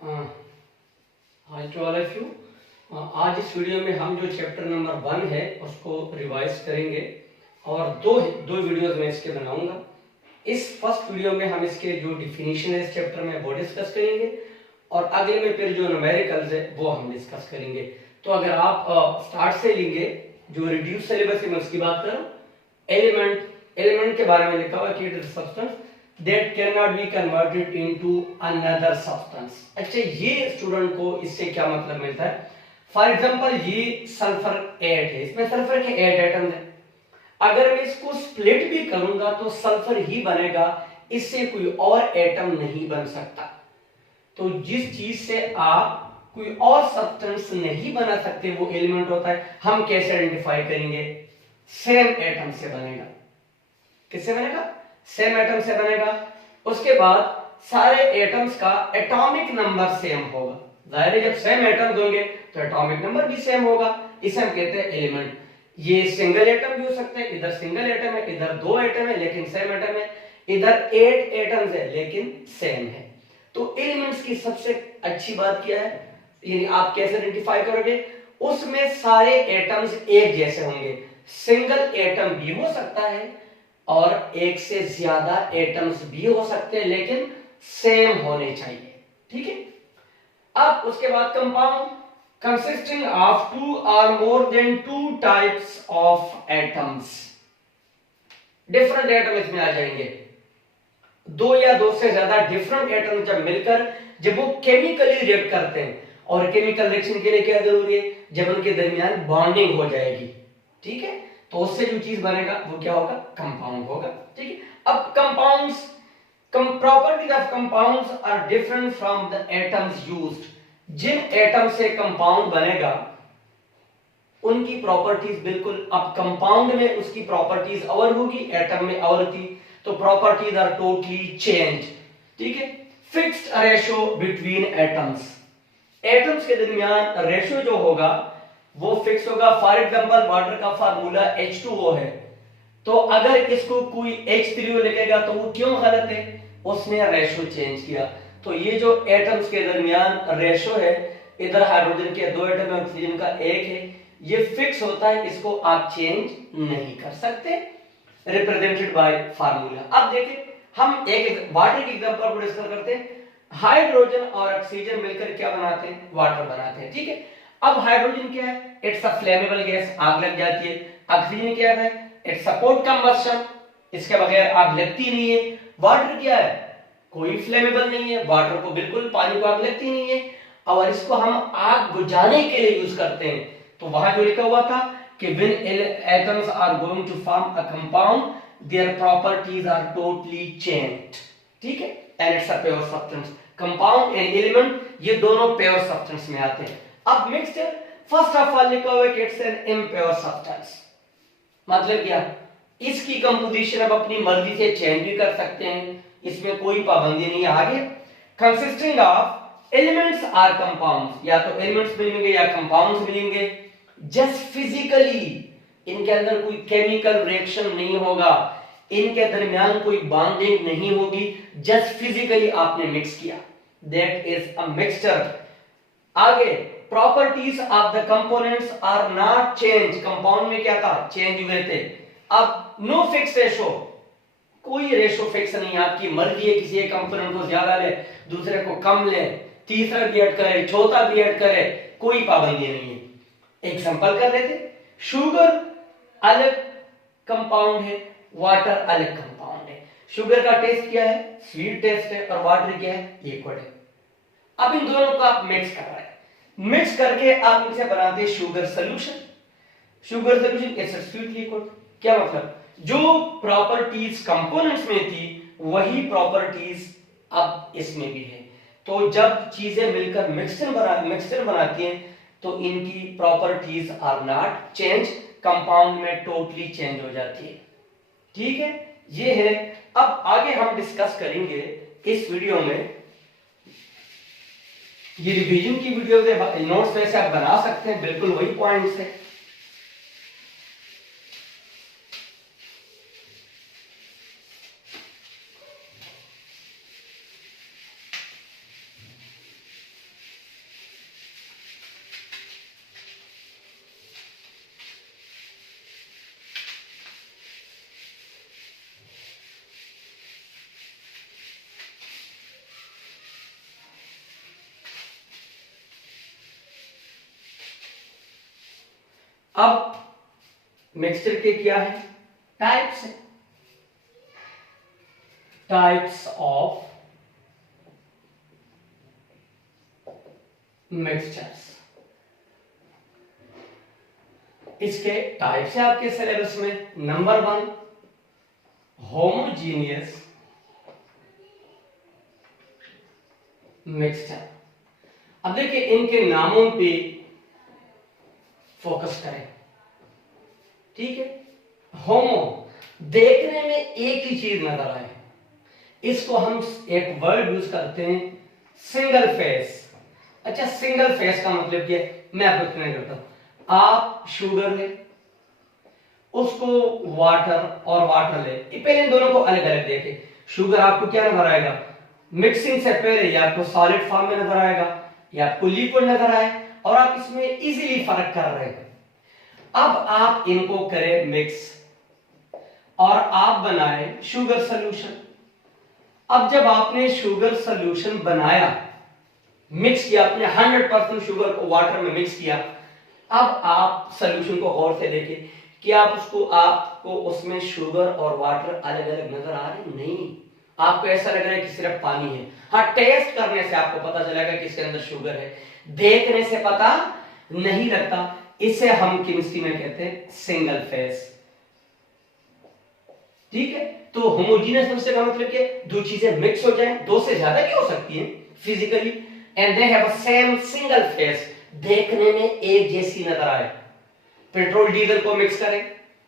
Hi to all of you. आज इस video में हम जो चैप्टर नंबर 1 है उसको रिवाइज करेंगे और दो वीडियोस में इसके बनाऊंगा। इस फर्स्ट वीडियो में हम इसके जो डिफिनीशन है इस चैप्टर में वो डिस्कस करेंगे और अगले में फिर जो न्यूमेरिकल्स है वो हम डिस्कस करेंगे। तो अगर आप स्टार्ट से लेंगे, जो रिड्यूस सिलेबस में उसकी बात करूं, एलिमेंट के बारे में लिखा हुआ कि it is substance that cannot be converted into another substance। अच्छा, ये स्टूडेंट को इससे क्या मतलब मिलता है? फॉर एग्जांपल ये सल्फर 8 है, इसमें सल्फर के 8 एटम्स हैं। अगर मैं इसको स्प्लिट भी करूंगा तो सल्फर ही बनेगा, इससे कोई और एटम नहीं बन सकता। तो जिस चीज से आप कोई और सब्सटेंस नहीं बना सकते वो एलिमेंट होता है। हम कैसे आइडेंटिफाई करेंगे? सेम एटम से बनेगा। किससे बनेगा? सेम एटम से बनेगा। उसके बाद सारे एटम्स का एटॉमिक नंबर सेम होगा। जाहिर है, जब सेम एटम्स होंगे तो एटॉमिक नंबर भी सेम होगा। इसे हम कहते हैं एलिमेंट। ये सिंगल एटम भी हो सकते हैं, इधर सिंगल एटम है, इधर 2 एटम है लेकिन सेम एटम है, इधर 8 एटम्स है लेकिन सेम है। तो एलिमेंट्स की सबसे अच्छी बात क्या है, यानी आप कैसे आइडेंटिफाई करोगे? उसमें सारे एटम्स एक जैसे होंगे। सिंगल एटम भी हो सकता है और एक से ज्यादा एटम्स भी हो सकते हैं लेकिन सेम होने चाहिए। ठीक है। अब उसके बाद कंपाउंड कंसिस्टिंग ऑफ 2 और more than 2 types of atoms. Different atom इसमें आ जाएंगे। 2 या 2 से ज्यादा डिफरेंट एटम जब मिलकर जब वो केमिकली रिएक्ट करते हैं, और केमिकल रिएक्शन के लिए क्या जरूरी है? जब उनके दरमियान बॉन्डिंग हो जाएगी। ठीक है, तो उससे जो चीज बनेगा वो क्या होगा? कंपाउंड होगा। ठीक है। अब compounds, properties of compounds are different from the atoms used. जिन एटम से कंपाउंड बनेगा उनकी प्रॉपर्टीज बिल्कुल, अब कंपाउंड में उसकी प्रॉपर्टीज और होगी, एटम में और थी, तो प्रॉपर्टीज आर टोटली चेंज। ठीक है। Fixed ratio between atoms, atoms के दरमियान रेशियो जो होगा वो फिक्स होगा। फॉर एग्जांपल वाटर का फार्मूला H2O है, तो अगर इसको कोई H3O लिखेगा तो वो क्यों गलत है? उसने रेशियो चेंज किया। तो ये जो एटम्स के दरमियान रेशियो है, इधर हाइड्रोजन के 2 एटम है, ऑक्सीजन का 1 है, ये फिक्स होता है, इसको आप चेंज नहीं कर सकते, रिप्रेजेंटेड बाय फार्मूला। अब देखिए, हम एक वाटर की एग्जांपल को डिस्कस करते हैं। हाइड्रोजन और ऑक्सीजन मिलकर क्या बनाते हैं? वाटर बनाते हैं। ठीक है। अब हाइड्रोजन क्या है? इट्स अ फ्लेमेबल गैस, आग लग जाती है। ऑक्सीजन क्या है? इट्स सपोर्ट कंबस्शन, इसके बगैर आग लगती नहीं है। वाटर क्या है? कोई फ्लेमेबल नहीं है, वाटर को बिल्कुल, पानी को आग लगती नहीं है, और इसको हम आग बुझाने के लिए यूज करते हैं। तो वहां जो लिखा हुआ था कि when atoms are going to form a compound their properties are totally changed। ठीक है, and it's a pure substance। Compound and element ये दोनों प्योर सब्सटेंस में आते हैं। अब मिक्सचर, फर्स्ट ऑफ ऑल लिखा हुआ है कि इट्स एन इम्प्योर सब्सटेंस। मतलब क्या? इसकी कंपोजिशन अब अपनी मर्जी से चेंज भी कर सकते हैं, इसमें कोई पाबंदी नहीं है। आगे consisting of elements are compounds, या तो एलिमेंट्स मिलेंगे या कंपाउंड्स मिलेंगे। जस्ट फिजिकली इनके अंदर कोई केमिकल रिएक्शन नहीं होगा, इनके दरमियान कोई बॉन्डिंग नहीं होगी, जस्ट फिजिकली आपने मिक्स किया, दैट इज अ मिक्सचर। आगे properties of the components are not change. Compound में क्या था? चेंज हुए थे। अब नो फिक्स रेशो, कोई रेशो फिक्स नहीं, आपकी मर्जी है, किसी एक कंपोनेंट को ज्यादा ले, दूसरे को कम ले, तीसरा भी ऐड करे, चौथा भी ऐड करे, कोई पाबंदी नहीं है। एग्जांपल कर रहे थे, शुगर अलग कंपाउंड है, वाटर अलग कंपाउंड है। शुगर का टेस्ट क्या है? स्वीट टेस्ट है, और वाटर क्या है? लिक्विड है। अब इन दोनों को आप मिक्स कर रहे हैं, मिक्स करके आप इनसे बनाते हैं sugar solution. Sugar solution it's a sweet liquid. क्या मतलब? जो प्रॉपर्टीज कंपोनेंट्स में थी वही प्रॉपर्टीज अब इसमें भी है। तो जब चीजें मिलकर मिक्सचर बनाती हैं तो इनकी properties are not change, compound में टोटली चेंज हो जाती है। ठीक है, ये है। अब आगे हम डिस्कस करेंगे इस वीडियो में, ये रिवीजन की वीडियो के नोट्स वैसे आप बना सकते हैं, बिल्कुल वही पॉइंट्स है। अब मिक्सचर के क्या है, टाइप्स है, टाइप्स ऑफ मिक्सचर्स। इसके टाइप्स है आपके सिलेबस में। Number 1 homogeneous mixture. अब देखिए इनके नामों पे फोकस करें, ठीक है। होमो, देखने में एक ही चीज नजर आए, इसको हम एक वर्ड यूज करते हैं सिंगल फेस। अच्छा, सिंगल फेस का मतलब क्या है, मैं आपको एक्सप्लेन करता हूं। आप शुगर ले, उसको वाटर और वाटर ले, पहले इन दोनों को अलग अलग देखें। शुगर आपको क्या नजर आएगा, मिक्सिंग से पहले या आपको सॉलिड फॉर्म में नजर आएगा या आपको लिक्विड नजर आए, और आप इसमें इजीली फर्क कर रहे हैं। अब आप इनको करें मिक्स और आप बनाए शुगर सॉल्यूशन। अब जब आपने शुगर सॉल्यूशन बनाया, मिक्स किया, आपने 100% शुगर को वाटर में मिक्स किया, अब आप सॉल्यूशन को गौर से देखें कि आपको उसमें शुगर और वाटर अलग अलग नजर आ रहे नहीं, आपको ऐसा लग रहा है कि सिर्फ पानी है। हाँ, टेस्ट करने से आपको पता चलेगा कि इसके अंदर शुगर है, देखने से पता नहीं लगता। इसे हम केमिस्ट्री में कहते हैं सिंगल फेस, ठीक है। तो होमोजेनियस मिक्सचर का मतलब क्या, दो चीजें मिक्स हो जाएं, दो से ज्यादा की हो सकती हैं physically, and they have a same single phase, देखने में एक जैसी नजर आए। पेट्रोल डीजल को मिक्स करें,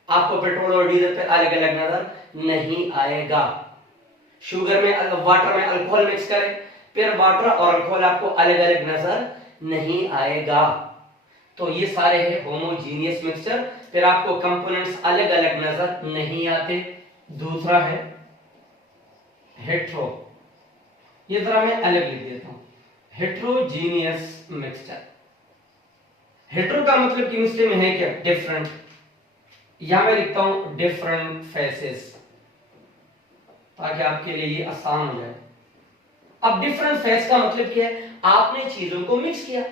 आपको पेट्रोल और डीजल पे अलग अलग नजर नहीं आएगा। शुगर में वाटर में अल्कोहल मिक्स करें, फिर वाटर और अल्कोहल आपको अलग अलग नजर नहीं आएगा। तो ये सारे हैं होमोजीनियस मिक्सचर, फिर आपको कंपोनेंट्स अलग अलग नजर नहीं आते। दूसरा है हेट्रो, ये जरा मैं अलग लिख देता हूं, हेट्रोजीनियस मिक्सचर। हेट्रो का मतलब केमिस्ट्री में है क्या, डिफरेंट। यहां मैं लिखता हूं डिफरेंट फेसेस, ताकि आपके लिए ये आसान हो जाए। अब डिफरेंट फेस का मतलब क्या है, आपने चीजों को मिक्स किया,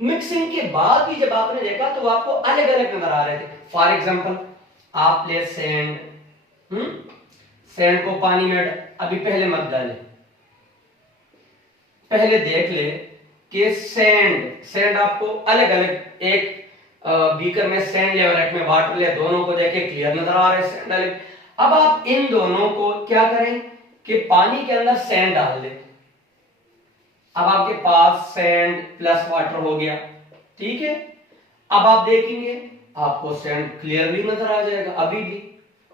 मिक्सिंग के बाद भी जब आपने देखा तो आपको अलग अलग नजर आ रहे थे। फॉर एग्जांपल, आप ले सैंड, सैंड को पानी में अभी पहले मत डाले, पहले देख ले कि सैंड आपको अलग अलग, एक बीकर में सैंड ले और एक में वाटर ले, दोनों को देखे क्लियर नजर आ रहे हैं सैंड अलग। अब आप इन दोनों को क्या करें कि पानी के अंदर सैंड डाल दें। अब आपके पास सैंड प्लस वाटर हो गया, ठीक है। अब आप देखेंगे आपको सैंड क्लियरली नजर आ जाएगा, अभी भी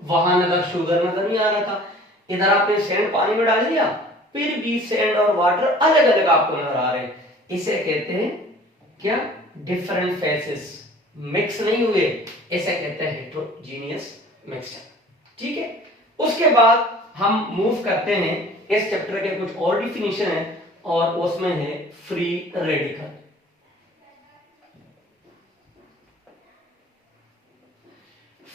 वहां नजर शुगर नजर नहीं आ रहा था। इधर आपने सैंड पानी में डाल दिया, फिर भी सैंड और वाटर अलग अलग आपको नजर आ रहे हैं। इसे कहते हैं क्या, डिफरेंट फेसेस, मिक्स नहीं हुए, इसे कहते हैं हेट्रोजीनियस मिक्सचर, ठीक है। उसके बाद हम मूव करते हैं, इस चैप्टर के कुछ और डिफिनीशन है और उसमें है फ्री रेडिकल।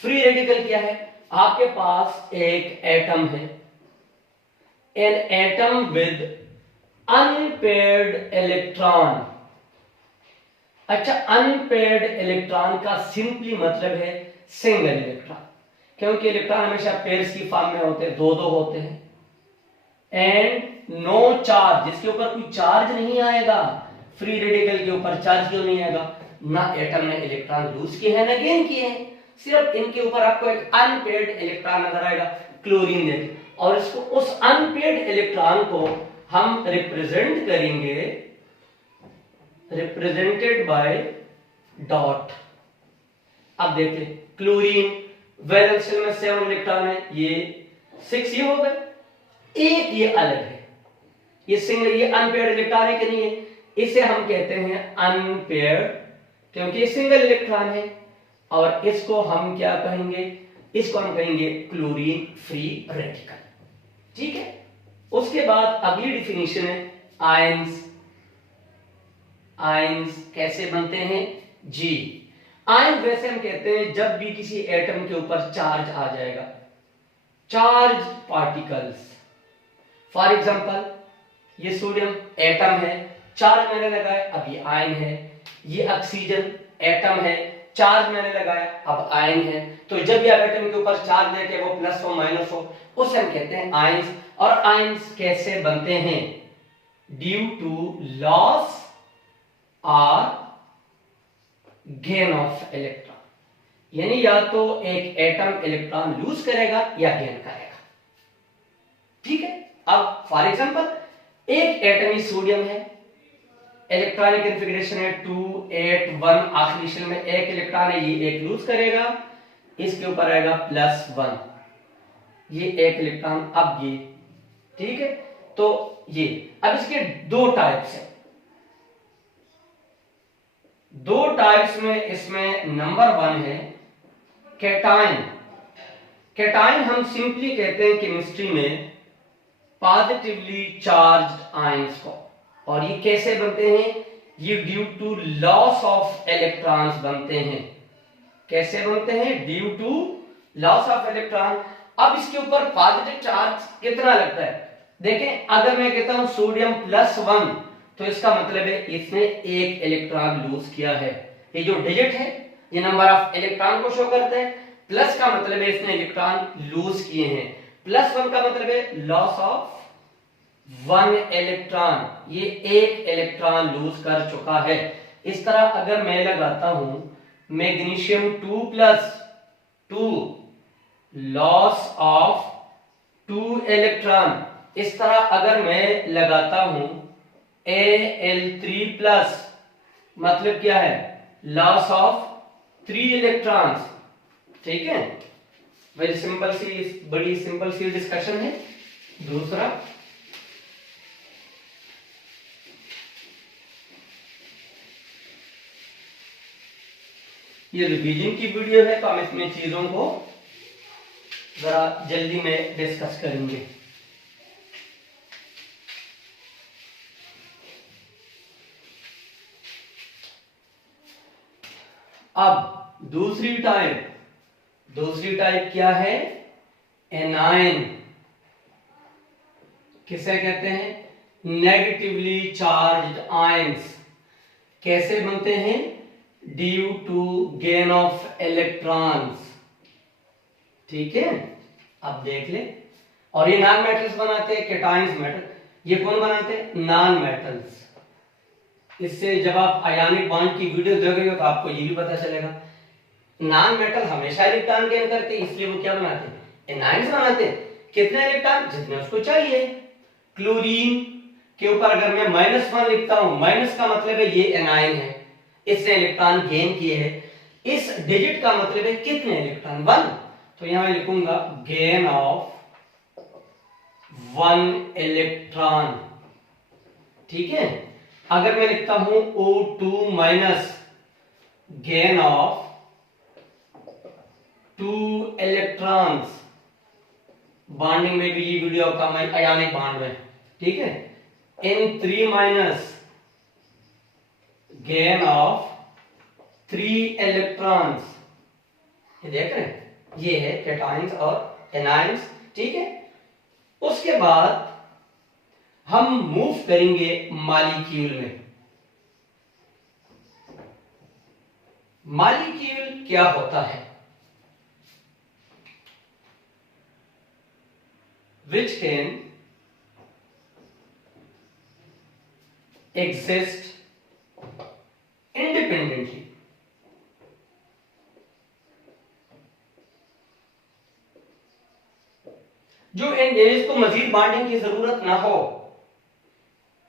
फ्री रेडिकल क्या है, आपके पास एक एटम है, an atom with unpaired electron. अच्छा, अनपेयर्ड इलेक्ट्रॉन का सिंपली मतलब है सिंगल इलेक्ट्रॉन, क्योंकि इलेक्ट्रॉन हमेशा पेयर्स की फॉर्म में होते हैं, दो दो होते हैं। एंड नो चार्ज, जिसके ऊपर कोई चार्ज नहीं आएगा। फ्री रेडिकल के ऊपर चार्ज क्यों नहीं आएगा, ना एटम ने इलेक्ट्रॉन लूज किए हैं ना गेन किए हैं, सिर्फ इनके ऊपर आपको एक अनपेयर्ड इलेक्ट्रॉन नजर आएगा। क्लोरीन देखें, और इसको उस अनपेयर्ड इलेक्ट्रॉन को हम रिप्रेजेंट करेंगे, रिप्रेजेंटेड बाय डॉट। अब देखें क्लोरीन वैलेंस शेल में 7 इलेक्ट्रॉन है, ये 6 ये हो गए, एक ये अलग है, ये सिंगल, ये अनपेयर्ड इलेक्ट्रॉन है कि नहीं है, इसे हम कहते हैं अनपेयर्ड, क्योंकि ये सिंगल इलेक्ट्रॉन है। और इसको हम क्या कहेंगे, इसको हम कहेंगे क्लोरीन फ्री रेडिकल, ठीक है। उसके बाद अगली डिफिनीशन है आयंस। आयंस कैसे बनते हैं जी, आयन वैसे हम कहते हैं जब भी किसी एटम के ऊपर चार्ज आ जाएगा, चार्ज पार्टिकल्स। फॉर एग्जांपल, ये सोडियम एटम है, चार्ज मैंने लगाया, अब ये आयन है। ये ऑक्सीजन एटम है, चार्ज मैंने लगाया, अब आयन है, तो जब भी एटम के ऊपर चार्ज देके वो प्लस हो माइनस हो उसे हम कहते हैं आयंस। और आयंस कैसे बनते हैं? ड्यू टू लॉस और गेन ऑफ इलेक्ट्रॉन, यानी या तो एक एटम इलेक्ट्रॉन लूज करेगा या गेन करेगा। ठीक है, अब फॉर एग्जांपल एक एटम सोडियम है, इलेक्ट्रॉनिक कॉन्फ़िगरेशन है 2 8 1, आखिरी शेल में एक इलेक्ट्रॉन है, ये एक लूज करेगा, इसके ऊपर आएगा +1, ये एक इलेक्ट्रॉन, अब ये, ठीक है, तो ये, अब इसके दो टाइप्स हैं, दो टाइप्स में इसमें नंबर 1 है कैटायन। कैटायन हम सिंपली कहते हैं केमिस्ट्री में पॉजिटिवली चार्ज्ड आयंस को, और ये कैसे बनते हैं? ये due to loss of electrons बनते हैं। कैसे बनते हैं? Due to loss of electron. अब इसके ऊपर पॉजिटिव चार्ज कितना लगता है? देखें, अगर मैं कहता हूं सोडियम +1, तो इसका मतलब है इसने एक इलेक्ट्रॉन लूज किया है। ये जो डिजिट है ये नंबर ऑफ इलेक्ट्रॉन को शो करता है, प्लस का मतलब है इसने इलेक्ट्रॉन लूज किए हैं, +1 का मतलब है लॉस ऑफ 1 इलेक्ट्रॉन, ये एक इलेक्ट्रॉन लूज कर चुका है। इस तरह अगर मैं लगाता हूं मैग्नीशियम 2+2 लॉस ऑफ 2 इलेक्ट्रॉन, इस तरह अगर मैं लगाता हूं Al3+, मतलब क्या है? Loss of 3 electrons. ठीक है, वेरी सिंपल सी, बड़ी सिंपल सी डिस्कशन है। दूसरा, ये रिवीजन की वीडियो है तो हम इसमें चीजों को जरा जल्दी में डिस्कस करेंगे। अब दूसरी टाइप क्या है? एनायन। किसे कहते हैं? Negatively charged ions. कैसे बनते हैं? Due to gain of electrons. ठीक है, अब देख ले, और ये नॉन मेटल्स बनाते हैं, कैटायंस मेटल। ये कौन बनाते हैं? Non metals. इससे जब आप आयनिक बॉन्ड की वीडियो देखोगे तो आपको ये भी पता चलेगा, नॉन मेटल हमेशा इलेक्ट्रॉन गेन करते हैं, इसलिए वो क्या बनाते हैं? एनायंस बनाते हैं। कितने इलेक्ट्रॉन? जितने उसको चाहिए। क्लोरीन के ऊपर अगर मैं -1 लिखता हूं, माइनस का मतलब है ये एनायन है, इसने इलेक्ट्रॉन गेन किए हैं। इस डिजिट का मतलब है कितने इलेक्ट्रॉन? 1, तो यहां मैं लिखूंगा गेन ऑफ 1 इलेक्ट्रॉन। ठीक है, अगर मैं लिखता हूं O2- gain of 2 electrons, bonding में भी ये वीडियो का मैं आयनिक बॉन्ड में, ठीक है, N3- गेन ऑफ 3 इलेक्ट्रॉन्स। ये देख रहे हैं, ये है कैटायंस और एनायंस। ठीक है, उसके बाद हम मूव करेंगे मॉलिक्यूल में। मॉलिक्यूल क्या होता है? which can exist independently, जो इसको मजीद बॉन्डिंग की जरूरत ना हो,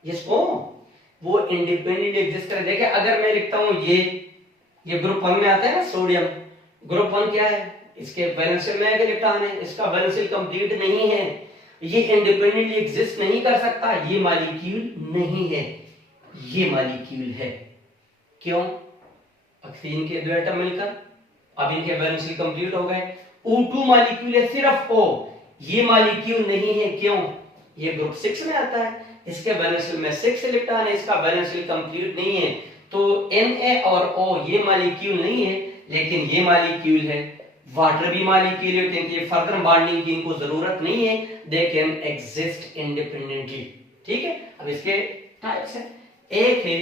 जिसको वो इंडिपेंडेंटली एग्जिस्ट करे। देखिए, अगर मैं लिखता हूं ये ग्रुप 1 में आता है ना सोडियम, ग्रुप 1 क्या है? इसके वैलेंशियल में एक इलेक्ट्रॉन है, इसका वैलेंशियल कंप्लीट नहीं है, ये इंडिपेंडेंटली एग्जिस्ट नहीं कर सकता, ये मॉलिक्यूल नहीं है, ये मॉलिक्यूल है। क्यों? ऑक्सीजन के 2 एटम मिलकर अब इनके वैलेंशियल कंप्लीट हो गए। O2 मॉलिक्यूल है, सिर्फ O, ये मॉलिक्यूल नहीं है। क्यों? ये ग्रुप 6 में आता है, इसके वैलेंशियल में 6 इलेक्ट्रॉन है, इसका वैलेंशियल कंप्लीट नहीं है, तो Na और O ये मॉलिक्यूल नहीं है, लेकिन ये मॉलिक्यूल है। वाटर भी मॉलिक्यूल है, क्योंकि फर्दर बॉन्डिंग की इनको जरूरत नहीं है, दे कैन एग्जिस्ट इंडिपेंडेंटली। ठीक है, अब इसके टाइप्स है। एक है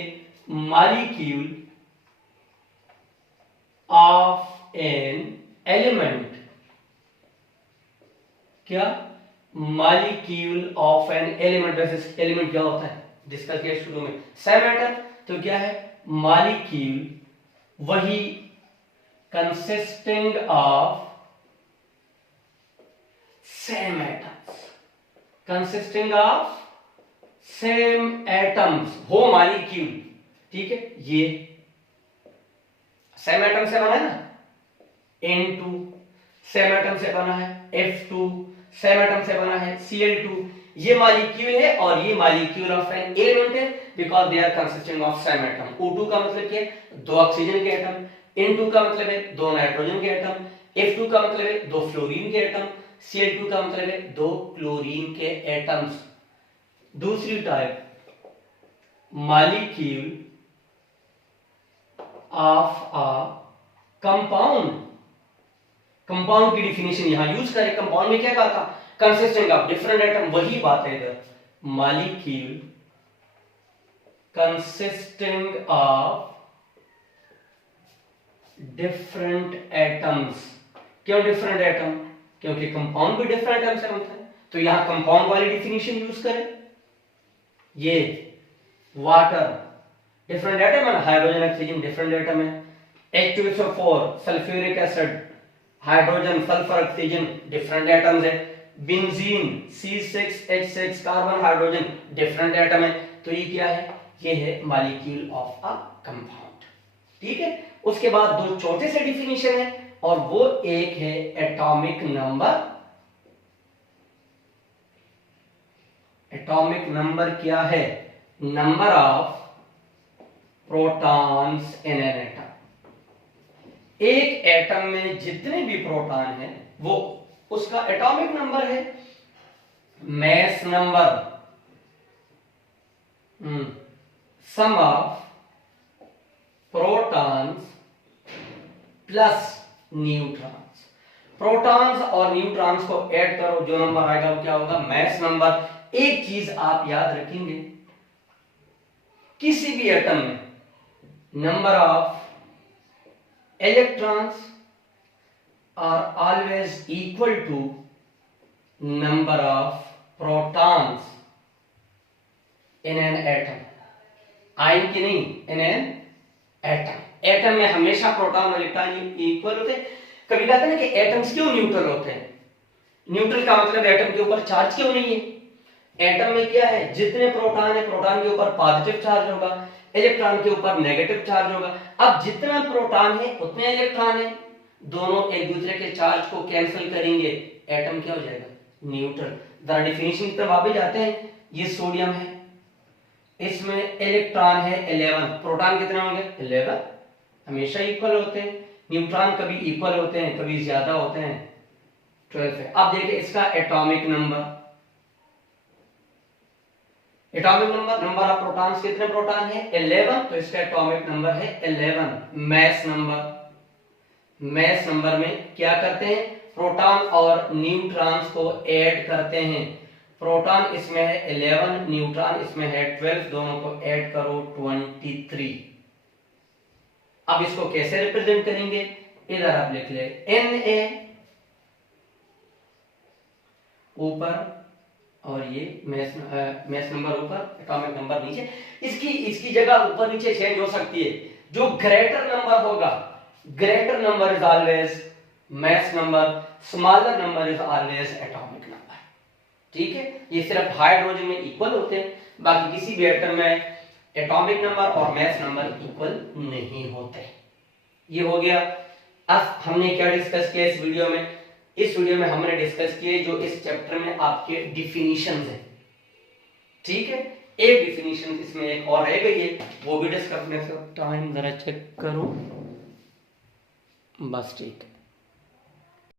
मॉलिक्यूल ऑफ एन एलिमेंट, क्या, मॉलिक्यूल ऑफ एन एलिमेंट। वैसे एलिमेंट क्या होता है डिस्कस किया शुरू में, सेम एटम, तो क्या है मॉलिक्यूल वही consisting of same atoms, consisting of same atoms हो मॉलिक्यूल, ठीक है। ये सेम एटम से बना है ना, N2 सेम एटम से बना है, F2 सेम एटम से बना है, Cl2, ये मॉलिक्यूल है और ये मॉलिक्यूल ऑफ एन एलिमेंट है because they are consisting of same atom. O2 का मतलब क्या है, दो ऑक्सीजन के एटम, N2 का मतलब है दो नाइट्रोजन के एटम, F2 का मतलब है दो फ्लोरीन के एटम, Cl2 का मतलब है दो क्लोरीन के एटम्स। दूसरी type molecule of a compound, compound की डिफिनेशन यहां यूज करें, कंपाउंड में क्या कहा था, कंसिस्टिंग ऑफ डिफरेंट एटम, वही बात है इधर, molecule consisting of different atoms. क्यों डिफरेंट एटम, क्योंकि कंपाउंड भी डिफरेंट एटम से बनता है, तो यहां कंपाउंड वाली डिफिनेशन यूज करें। ये वाटर डिफरेंट एटम है, हाइड्रोजन ऑक्सीजन डिफरेंट एटम है, H2SO4 sulphuric acid, hydrogen sulphur oxygen different atoms है, benzene C6H6 carbon hydrogen different atom है, तो ये क्या है, ये है मॉलिक्यूल ऑफ अ कंपाउंड, ठीक है। उसके बाद दो छोटे से डिफिनेशन है और वो एक है एटॉमिक नंबर। एटॉमिक नंबर क्या है, number of protons in an atom. एक एटम में जितने भी प्रोटॉन हैं वो उसका एटॉमिक नंबर है, mass number, sum of protons plus neutrons. Protons और न्यूट्रॉन्स को ऐड करो, जो नंबर आएगा वो क्या होगा, मैस नंबर। एक चीज आप याद रखेंगे, किसी भी एटम में number of electrons are always equal to number of protons in an atom। Ion की नहीं, in an atom। एटम में हमेशा प्रोटॉन और इलेक्ट्रॉन इक्वल होते हैं। कभी कहते हैं ना कि एटम्स क्यों न्यूट्रल होते हैं, न्यूट्रल का मतलब एटम के ऊपर चार्ज क्यों नहीं है। एटम में क्या है, जितने प्रोटॉन है प्रोटॉन के ऊपर पॉजिटिव चार्ज होगा, इलेक्ट्रॉन के ऊपर नेगेटिव चार्ज होगा। अब जितना प्रोटॉन है उतने इलेक्ट्रॉन है, दोनों एक दूसरे के चार्ज को कैंसिल करेंगे, एटम क्या हो जाएगा, न्यूट्रल। जरा डेफिनेशन की तरफ वापस जाते हैं। ये सोडियम है, इसमें इलेक्ट्रॉन है 11, प्रोटॉन कितने होंगे 11, हमेशा इक्वल होते हैं। न्यूट्रॉन कभी इक्वल होते हैं कभी ज्यादा होते हैं, 12 है। अब देखिए इसका atomic number, atomic number, number of protons कितने प्रोटॉन है 11, तो इसका एटॉमिक नंबर है 11। मैस नंबर, मैस नंबर में क्या करते हैं, प्रोटॉन और न्यूट्रॉन्स को ऐड करते हैं। प्रोटॉन इसमें है 11, न्यूट्रॉन इसमें है 12, दोनों को ऐड करो 23। अब इसको कैसे रिप्रेजेंट करेंगे, इधर आप लिख ले Na ऊपर और ये मैस नंबर ऊपर, एटॉमिक नंबर नीचे। इसकी जगह ऊपर नीचे चेंज हो सकती है। जो ग्रेटर नंबर होगा, greater number is always mass number, smaller number is always atomic number, ठीक है। ये सिर्फ हाइड्रोजन में इक्वल होते हैं, बाकी किसी भी एटम में एटॉमिक नंबर और मैस नंबर इक्वल नहीं होते। ये हो गया। अब हमने क्या डिस्कस किया इस वीडियो में, इस वीडियो में हमने डिस्कस किए जो इस चैप्टर में आपके डिफिनीशंस हैं, ठीक है। एक डिफिनीशन इसमें एक और रह गई है, वो भी डिस्कस करने से टाइम जरा चेक करो, बस ठीक है।